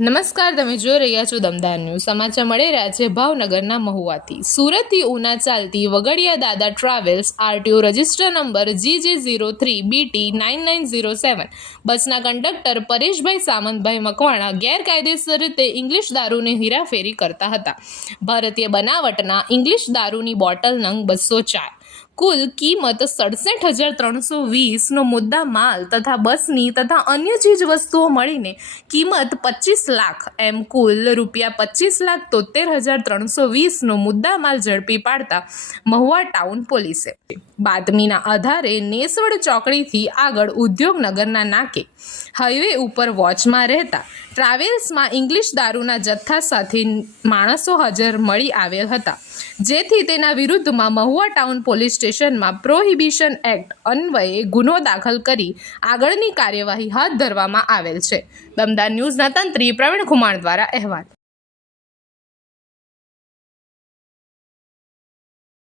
નમસ્કાર, તમે જોઈ રહ્યા છો દમદાર ન્યૂઝ. સમાચાર મળી રહ્યા છે ભાવનગરના મહુવાથી. સુરતથી ઉના ચાલતી વગડિયા દાદા travels RTO register number GG03BT9907 બસના કંડક્ટર પરેશભાઈ સામંતભાઈ મકવાણા ગેરકાયદેસર રીતે ઇંગ્લિશ દારૂની હેરાફેરી કરતા હતા. ભારતીય બનાવટના ઇંગ્લિશ દારૂની બોટલ નંગ 204 કુલ કિંમત 67,320નો મુદ્દા માલ તથા બસની તથા અન્ય ચીજ વસ્તુઓ મળીને કિંમત 25 લાખ એમ કુલ ₹25,73,320નો મુદ્દા માલ ઝડપી પાડતા મહુવા ટાઉન પોલીસે બાતમીના આધારે નેસવડ ચોકડીથી આગળ ઉદ્યોગનગરના નાકે હાઈવે ઉપર વોચમાં રહેતા ટ્રાવેલ્સમાં ઇંગ્લિશ દારૂના જથ્થા સાથે માણસો હાજર મળી આવેલ હતા, જેથી તેના વિરુદ્ધમાં મહુવા ટાઉન પોલીસ સ્ટેશનમાં પ્રોહિબિશન એક્ટ અન્વયે ગુનો દાખલ કરી આગળની કાર્યવાહી હાથ ધરવામાં આવેલ છે. દમદાર ન્યૂઝના તંત્રી પ્રવીણ કુમાર દ્વારા અહેવાલ.